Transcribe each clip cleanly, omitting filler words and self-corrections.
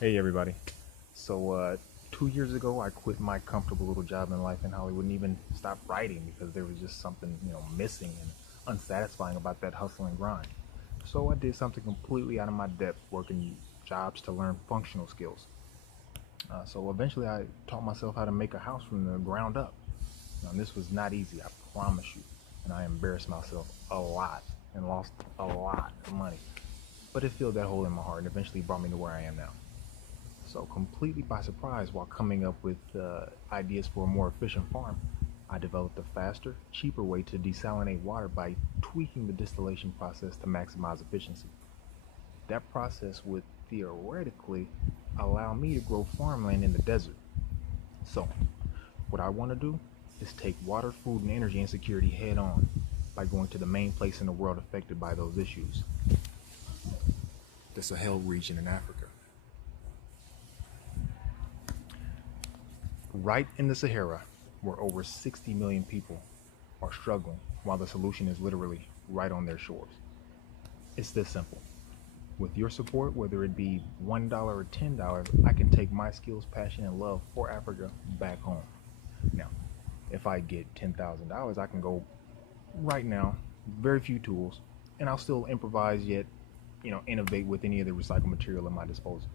Hey everybody. So 2 years ago, I quit my comfortable little job in life in Hollywood and even stopped writing because there was just something, missing and unsatisfying about that hustle and grind. So I did something completely out of my depth, working jobs to learn functional skills. So eventually, I taught myself how to make a house from the ground up. Now, this was not easy, I promise you, and I embarrassed myself a lot and lost a lot of money. But it filled that hole in my heart and eventually brought me to where I am now. So, completely by surprise, while coming up with ideas for a more efficient farm, I developed a faster, cheaper way to desalinate water by tweaking the distillation process to maximize efficiency. That process would theoretically allow me to grow farmland in the desert. So, what I want to do is take water, food, and energy insecurity head on by going to the main place in the world affected by those issues, the Sahel region in Africa. Right in the Sahara, where over 60 million people are struggling, while the solution is literally right on their shores. It's this simple. With your support, whether it be $1 or $10, I can take my skills, passion, and love for Africa back home. Now, if I get $10,000, I can go right now, very few tools, and I'll still improvise yet, innovate with any of the recycled material at my disposal.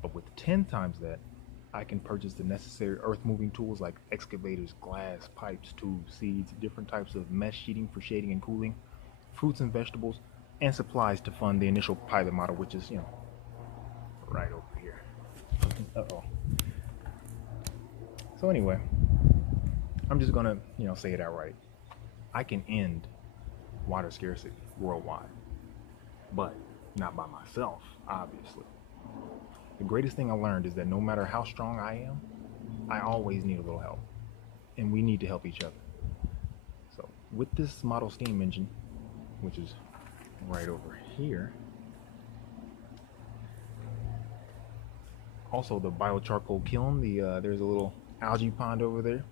But with 10 times that, I can purchase the necessary earth moving tools like excavators, glass, pipes, tubes, seeds, different types of mesh sheeting for shading and cooling, fruits and vegetables, and supplies to fund the initial pilot model, which is, right over here. Uh-oh. So anyway, I'm just gonna, say it outright. I can end water scarcity worldwide, but not by myself, obviously. The greatest thing I learned is that no matter how strong I am, I always need a little help, and we need to help each other. So, with this model steam engine, which is right over here, also the biocharcoal kiln, there's a little algae pond over there,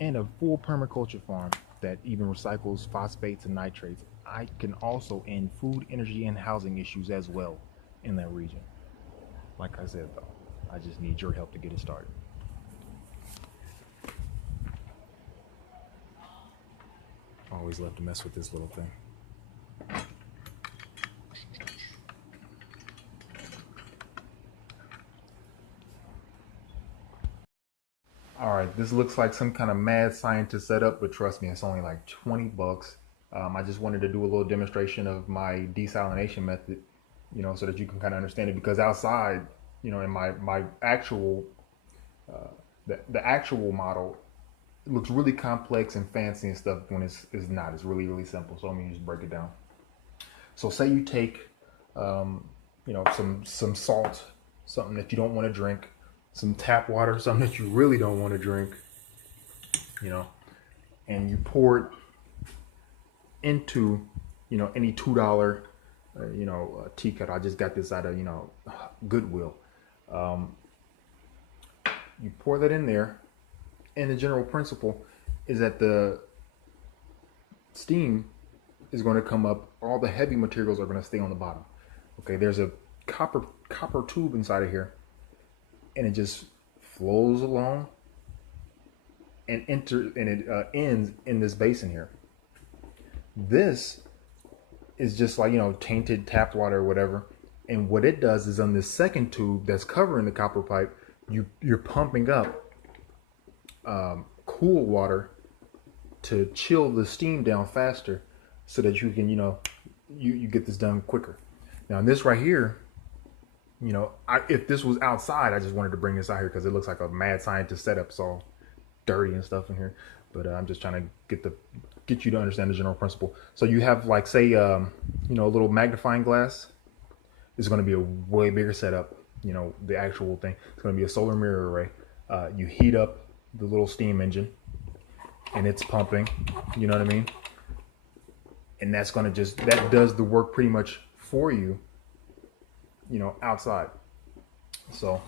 and a full permaculture farm that even recycles phosphates and nitrates. I can also end food, energy, and housing issues as well in that region. Like I said, though, I just need your help to get it started. Always love to mess with this little thing. All right, this looks like some kind of mad scientist setup, but trust me, it's only like 20 bucks. I just wanted to do a little demonstration of my desalination method, so that you can kind of understand it. Because outside, in my actual the actual model, it looks really complex and fancy and stuff when it's not. It's really simple. So let me just break it down. So say you take, some salt, something that you don't want to drink, some tap water, something that you really don't want to drink, you know, and you pour it into, any $2, teacup. I just got this out of, Goodwill. Um, you pour that in there, and the general principle is that the steam is going to come up. All the heavy materials are going to stay on the bottom. Okay, there's a copper tube inside of here, and it just flows along and it ends in this basin here. This is just like, tainted tap water or whatever. And what it does is on this second tube that's covering the copper pipe, you're pumping up cool water to chill the steam down faster, so that you can, you get this done quicker. Now this right here, if this was outside, I just wanted to bring this out here because it looks like a mad scientist setup. It's all dirty and stuff in here, but I'm just trying to get you to understand the general principle. So you have, like, say, a little magnifying glass. Is going to be a way bigger setup. The actual thing. It's going to be a solar mirror array. You heat up the little steam engine, and it's pumping. You know what I mean? And that's going to that does the work pretty much for you. Outside. So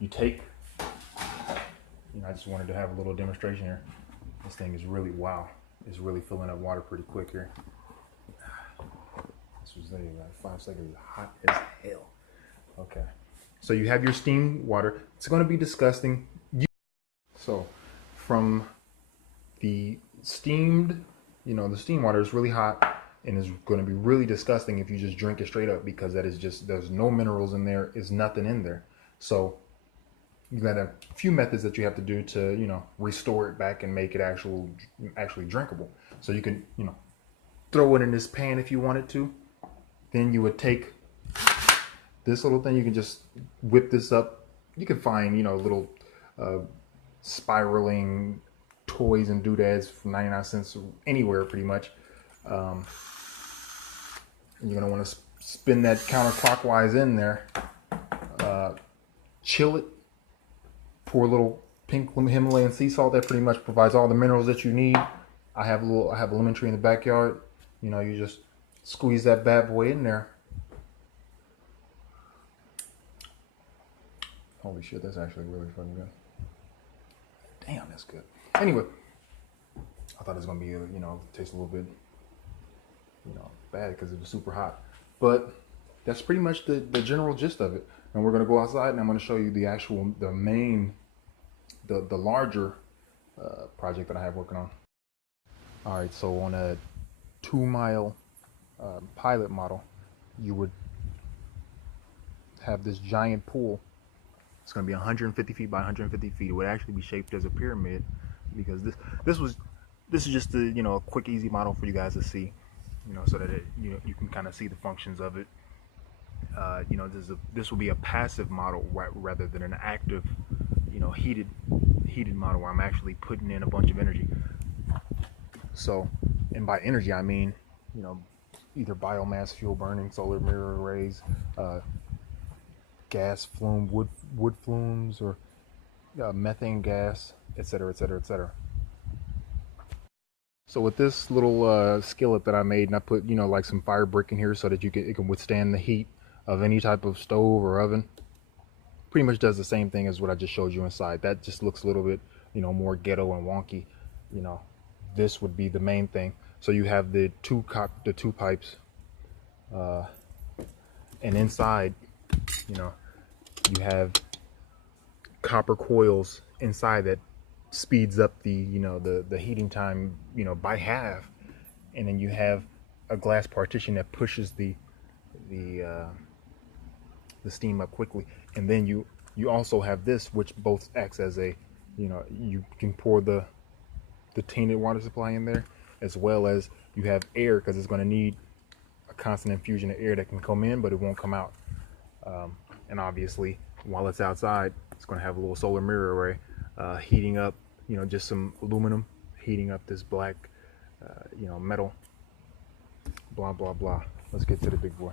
you take. I just wanted to have a little demonstration here. This thing is really, wow. It's really filling up water pretty quick here. This was like 5 seconds. Hot as hell. Okay. So So you have your steamed water. It's going to be disgusting. So from the steamed, the steam water is really hot and is going to be really disgusting if you just drink it straight up, because that is just, there's no minerals in there, is nothing in there. So you got a few methods that you have to do to, restore it back and make it actually drinkable. So you can, throw it in this pan if you wanted to. Then you would take this little thing, you can just whip this up. You can find, little spiraling toys and doodads for 99 cents anywhere pretty much. You're going to want to spin that counterclockwise in there. Chill it. Pour a little pink Himalayan sea salt that pretty much provides all the minerals that you need. I have a lemon tree in the backyard. You just squeeze that bad boy in there. Holy shit, that's actually really fucking good. Damn, that's good. Anyway, I thought it was gonna be, taste a little bit, bad because it was super hot. But that's pretty much the general gist of it. And we're gonna go outside and I'm gonna show you the main, the larger project that I have working on. All right, so on a 2-mile pilot model, you would have this giant pool. It's going to be 150 feet by 150 feet. It would actually be shaped as a pyramid, because this is just a quick, easy model for you guys to see, so that you can kind of see the functions of it. This will be a passive model rather than an active, heated model where I'm actually putting in a bunch of energy. So, and by energy I mean, either biomass fuel burning, solar mirror arrays, gas flume, wood flumes, or methane gas, etc., etc., etc. So with this little skillet that I made, and I put like some fire brick in here so that it can withstand the heat of any type of stove or oven. Pretty much does the same thing as what I just showed you inside. That just looks a little bit more ghetto and wonky. This would be the main thing. So you have the two pipes, and inside, you have copper coils inside that speeds up the the heating time by half, and then you have a glass partition that pushes the steam up quickly, and then you also have this, which both acts as a you can pour the tainted water supply in there, as well as you have air, because it's going to need a constant infusion of air that can come in but it won't come out. And obviously while it's outside, it's going to have a little solar mirror array heating up just some aluminum, heating up this black metal, blah blah blah. Let's get to the big boy.